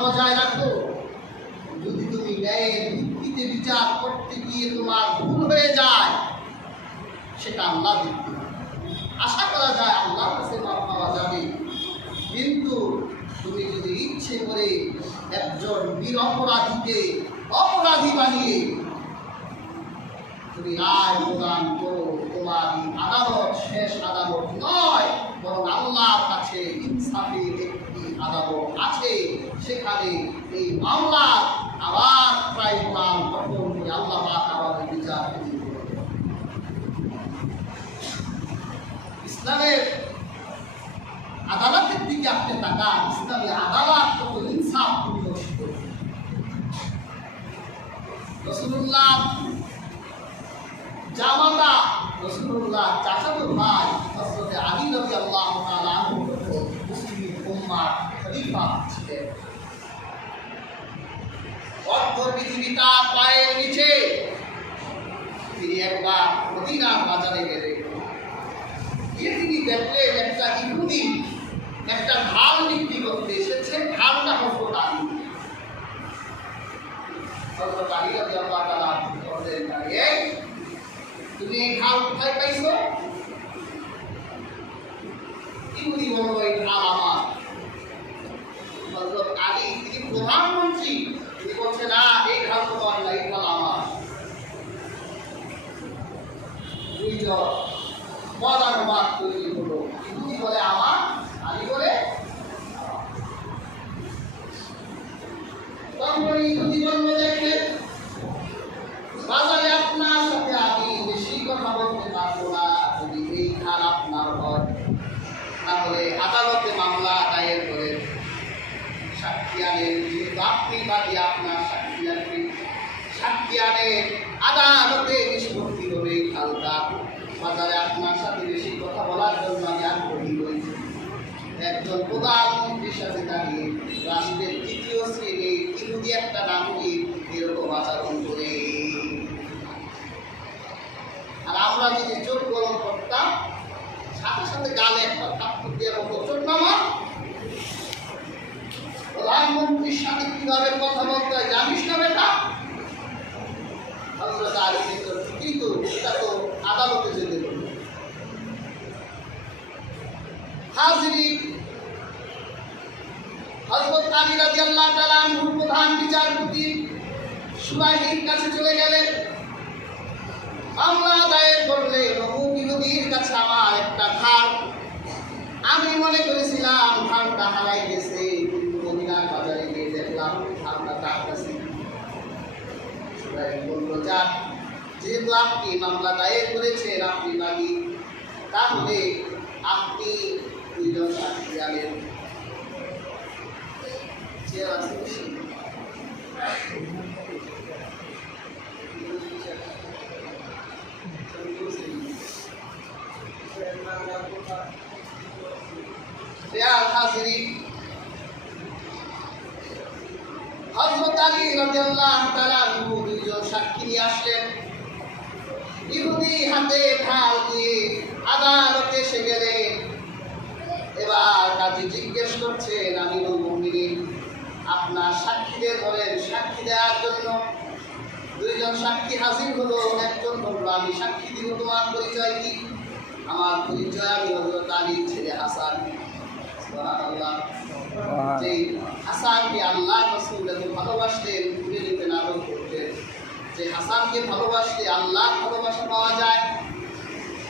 বজায় রাখো। যদি তুমি ন্যায়ের ভিত্তিতে বিচার করতে গিয়ে তোমার ভুল হয়ে যায়, সেটা আল্লাহ দেখবে। আশা করা যায় আল্লাহ কাছে মাপ পাওয়া যাবে। কিন্তু তুমি যদি ইচ্ছে করে একজন বীর অপরাধীকে অপরাধী বানিয়ে তুমি রায় প্রদান করো তোমার আদালত শেষ আদালত নয়, বরং আল্লাহর কাছে ইনসাফের আদালত আছে, সেখানে এই মামলার আবার ট্রাইব্যুনাল করে আল্লাহ আমাদের বিচার ইসলামের আদালতের দিকে আপনি তাকান, ইসলামী আদালত কত ইনসাফ রসুল্লাহ জামাতা রসুল্লাহ চাচাতো ভাই হজরতে নবী আল্লাহ পৃথিবী তার পায়ের নিচে। তিনি একবার মদিনার বাজারে গেলেন। গিয়ে তিনি দেখলেন একটা ইহুদি একটা ঢাল বিক্রি করতে এসেছে, ঢালটা দাঁড়িয়ে তুমি এই ঢাল পাইছো? ইহুদি বলল, এই ঢাল আমার। হজরত আলী, তিনি প্রধানমন্ত্রী। বলছে, না, এই ঢাল তোমার না এই আমার। দুইজন মতানুবাদ তৈরি হলো। দুই বলে আমার, আলী বলে তখন ইহুদি জন্ম দেখেন বাজারে আপনার সাথে আমি বেশি কথা বলতে পারব না যদি এই ধান আপনার হয় তাহলে আদালতে মামলা দায়ের করে সাক্ষী আনেন যেহেতু আপনি বাদী আপনার সাক্ষী লাগবে সাক্ষী আনেন আদালতে নিষ্পত্তি হবে এই ঢালটা বাজারে আপনার সাথে বেশি কথা বলার জন্য আমি আগ্রহী হই একজন প্রধানমন্ত্রীর সাথে দাঁড়িয়ে রাষ্ট্রের তৃতীয় শ্রেণির ইহুদি একটা নামটি এরকম আচরণ করে। আর আমরা যদি চোখ গরম করতাম, সাথে সাথে গালে একটা থাপ্পড় দিয়ে মতো চোখ নামা। প্রধানমন্ত্রীর সাথে কীভাবে কথা বলতে হয় জানিস না বেটা? কিন্তু এটা তো আদালতে যেতে হবে। হাজিরি হযরত আলী রাদিয়াল্লাহু তাআলা আনহুর প্রধান বিচারপতি সুরাইহির কাছে চলে গেলেন। মামলা দায়ের করলে অমুক ইহুদির কাছে আমার একটা ধার আমি মনে করেছিলাম ধানটা হারাই গেছে, কিন্তু মদিনার বাজারে গিয়ে দেখলাম ধানটা তার কাছে বলল যাক যেহেতু আপনি মামলা দায়ের করেছেন, আপনি বাদী, তাহলে আপনি দুইজন সাক্ষী আনেন। চেয়ার আছে বেশি পেয়ার হাজিরি হযরত আলী রাদিয়াল্লাহু তাআলা দুইজন সাক্ষী নিয়ে আসলেন ইহুদি হাতে ঢাল দিয়ে আদালতে এসে গেলেন এবার কাজী জিজ্ঞেস করছেন আমি মুমিনিন আপনার সাক্ষীদের বলেন সাক্ষী দেওয়ার জন্য দুইজন সাক্ষী হাজির হলো একজন বলল আমি সাক্ষী দিব তোমার পরিচয় কি? আমার পরিচয় আমি হজরত আলীর ছেলে হাসান। সুবহানাল্লাহ। যে হাসানকে আল্লাহ রসুল এত ভালোবাসতেন ভুলে যেতেন আদর করতেন যে হাসানকে ভালোবাসলে আল্লাহ ভালোবাসা পাওয়া যায়।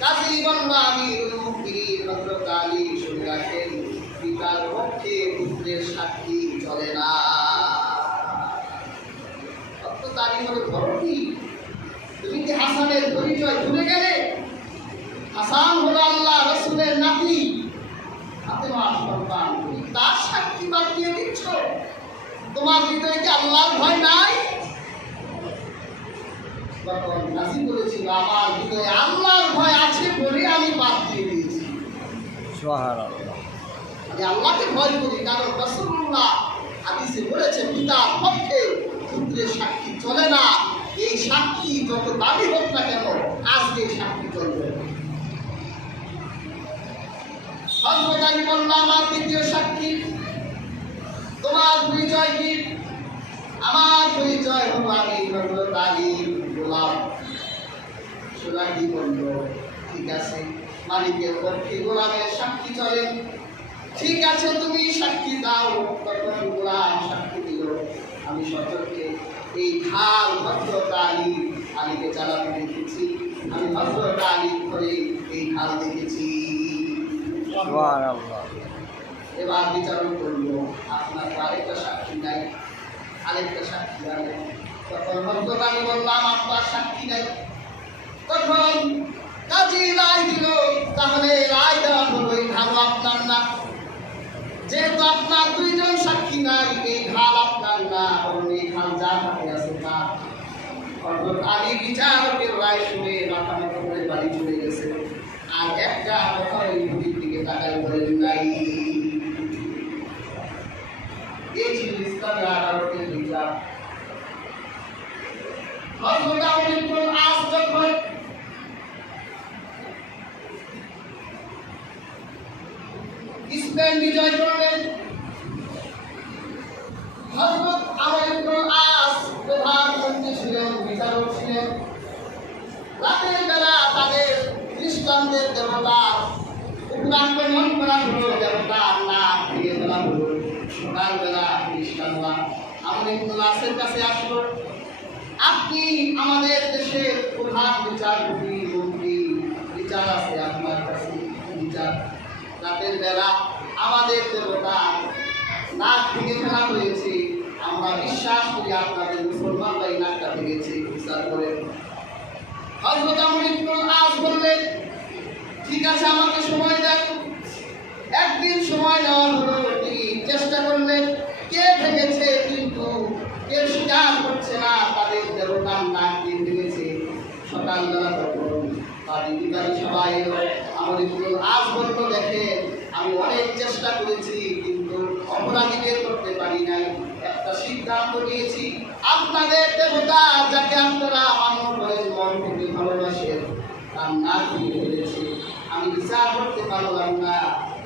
কাজী বলল আমি মুক্তির হজরত আলী রাখেন পিতার পক্ষে পুত্রের সাক্ষী চলে না। তুমি কি? হাসানের পরিচয় ভুলে গেলে হাসান হলো আল্লাহ রসুলের নাতি। তার সাক্ষী বাদ দিয়ে দিচ্ছ? তোমার হৃদয়ে কি আল্লাহর ভয় নাই? বলেছিল আমার হৃদয়ে আল্লাহর ভয় আছে বলে আমি বাদ দিয়ে দিয়েছি। আমি আল্লাহকে ভয় করি কারণ রসুল্লাহ হাদিসে বলেছে পিতার পক্ষে পুত্রের সাক্ষী চলে না। এই সাক্ষী যত দাবি হোক না কেন, আজকে এই সাক্ষী চলবে না। হযরত আলী বলল, আমার দ্বিতীয় সাক্ষী, তোমার পরিচয় কি? আমার পরিচয় হলো আমি হজরত আলী গোলাম। সোনা কি বলল, ঠিক আছে, মালিকের পক্ষে গোলামের সাক্ষী চলে। ঠিক আছে তুমি সাক্ষী দাও। তখন গোলাম সাক্ষী দিল। আমি সতর্কে এই খাল ভদ্রত আলী আলীকে চালাতে দেখেছি। আমি ভদ্রত আলী করে এই খাল দেখেছি। এবার বিচারণ করল আপনার তো আরেকটা সাক্ষী নাই। আরেকটা সাক্ষী আছে তখন ভদ্রত আমি বললাম আপনার সাক্ষী নাই। তখন কাজী রায় দিল তাহলে রায় দেওয়া হলো এই খাল আপনার না। যেহেতু আপনার দুইজন সাক্ষী নাই, এই খাল আপনার না, বরং এই খাল যা হাতে আছে তা। আলী বিচারকের রায় শুনে করে বাড়ি চলে গেছে। আর একটা কথা ওই নদীর দিকে তাকায় বলেন নাই। এই ছিল ইসলামী আদালতের বিচার। হযরত আমর ইবনে আস যখন স্পেন বিজয় করলেন হযরত আমর আস প্রধানমন্ত্রী ছিলেন, বিচারক ছিলেন। রাতের বেলা তাদের খ্রিস্টানদের দেবতা উগ্রাক্রমণ করা হলো দেবতার নাম ভেঙে ফেলা হলো। সকালবেলা খ্রিস্টানরা ইবনে আসের কাছে আসলো। আপনি আমাদের দেশের প্রধান বিচারপতি, মন্ত্রী বিচার আছে, আপনার কাছে বিচার। রাতের বেলা আমাদের দেবতা, নাক ভেঙে ফেলা হয়েছে। আমরা বিশ্বাস করি আপনাদের মুসলমানরা এই নাকটা ভেঙেছে, বিচার করে। হজরত আস বললেন ঠিক আছে, আমাকে সময় দেন একদিন সময় নেওয়া হলো, তিনি চেষ্টা করলেন, কে ভেঙেছে কিন্তু কে স্বীকার করছে না তাদের দেবতার নাক দিয়ে ভেঙেছে? সকালবেলা তখন অধিকারী সবাই এলো, আমার ইবনুল আজ অনেক চেষ্টা করেছি কিন্তু অপরাধী বের করতে পারি নাই। একটা সিদ্ধান্ত নিয়েছি। আপনাদের দেবতা যাকে আপনারা মান্য করেন মন থেকে ভালোবাসেন তার না ফেলেছে আমি বিচার করতে পারলাম না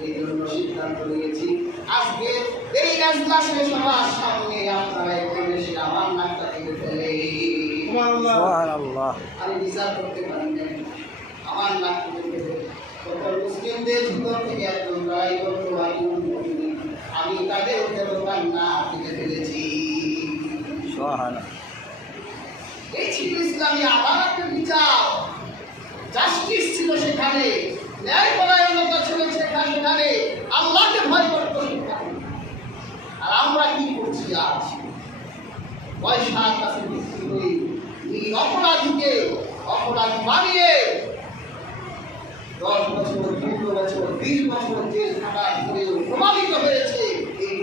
এই জন্য সিদ্ধান্ত নিয়েছি। আজকে এই এজলাসে সবার সামনে আপনারা এখানে এসে আমার নাকটা কেটে ফেলে আমি বিচার করতে পারি না আমার নাক মুসলিমদের ভিতর থেকে একজন আমি তাদের দেবতার না কেটে ফেলেছি। এই ছিল ইসলামী আদালতের বিচার। জাস্টিস ছিল সেখানে ন্যায় পরায়ণতা ছিল সেখানে সেখানে আল্লাহকে ভয় করত সেখানে। আর আমরা কি করছি আজ? পয়সার কাছে বিক্রি এই অপরাধীকে অপরাধী বানিয়ে দশ বছর, পনেরো বছর, বিশ বছর করেও প্রমাণিত হয়েছে, এই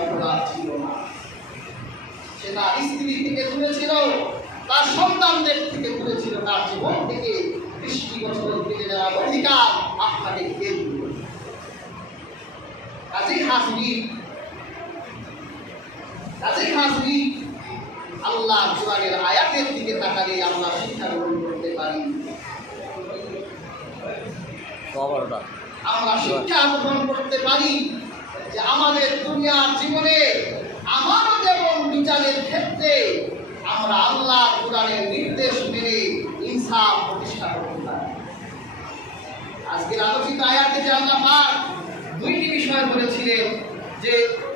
অপরাধ ছিল না। সে তার স্ত্রী থেকে দূরে তার সন্তানদের থেকে দূরে তার জীবন থেকে বৃষ্টি বছর কেটে নেওয়ার অধিকার আপনাকে কে কাজী কাজী আল্লাহ কোরআনের আয়াতের দিকে তাকালে আল্লাহ শিক্ষা গ্রহণ আমরা শিক্ষা গ্রহণ করতে পারি যে আমাদের দুনিয়ার জীবনে আমানত এবং বিচারের ক্ষেত্রে আমরা আল্লাহ কোরআনের নির্দেশ মেনে ইনসাফ প্রতিষ্ঠা করতে আজকের আলোচিত আয়াতে যে আল্লাহ পাক দুইটি বিষয় বলেছিলেন যে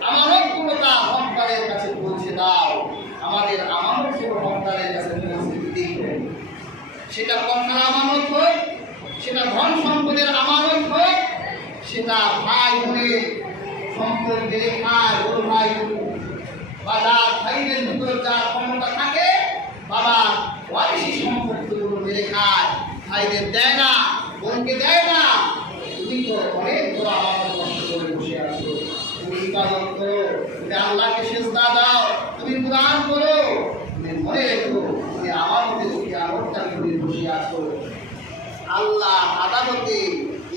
আমানতগুলোটা হকদারের কাছে পৌঁছে দাও। আমাদের আমানতগুলো হকদারের কাছে সেটা কথার আমানত হোক সেটা ধন সম্পদের আমানত হোক সেটা ভাই সম্পদ বেড়ে খায় ওর ভাই বা যার ভাইদের ভিতর যার ক্ষমতা থাকে, বাবা ওয়ারিসি সম্পত্তিগুলো মেরে খায়। ভাইদের দেয় না, বোনকে দেয় না। তুমি তো অনেক বড় আমার কষ্ট করে বসে আছো। তুমি ইবাদত করো, তুমি আল্লাহকে সেজদা দাও, তুমি কোরআন করো তুমি মনে রেখো তুমি আমার মধ্যে তুমি আমরটা করে বসে আছো। আল্লাহ আদালতে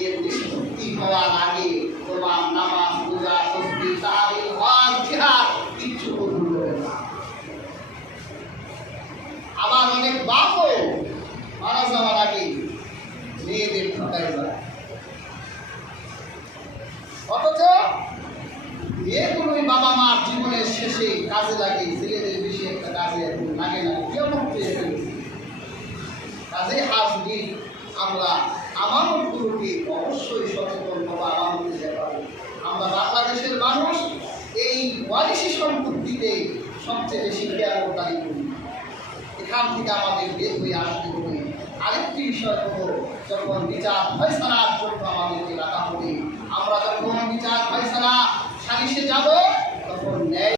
এর নিষ্পত্তি হওয়ার আগে তোমার নামাজ, পূজা তসবি তাহাবিল হজ জিহাদ কিচ্ছু কবুল করে না। আবার অনেক বাপও মারা যাওয়ার আগে মেয়েদের ঠকায় যায়। অথচ এগুলোই বাবা মার জীবন শেষে কাজে লাগে ছেলেদের বেশি একটা কাজে এখন লাগে না কেমন পেয়ে ফেলেছে কাজে হাজরি আমরা আমানতগুলোকে অবশ্যই সচেতন হব আমানতের ব্যাপারে আমরা বাংলাদেশের মানুষ, এই ওয়ারিশি সম্পত্তিতে সবচেয়ে বেশি কেয়ারদারি করি এখান থেকে আমাদের বের হয়ে আসতে হবে। আরেকটি বিষয় হলো, যখন বিচার ফয়সালার জন্য আমাদেরকে ডাকা হবে, আমরা যখন বিচার ফয়সালা সালিশে যাব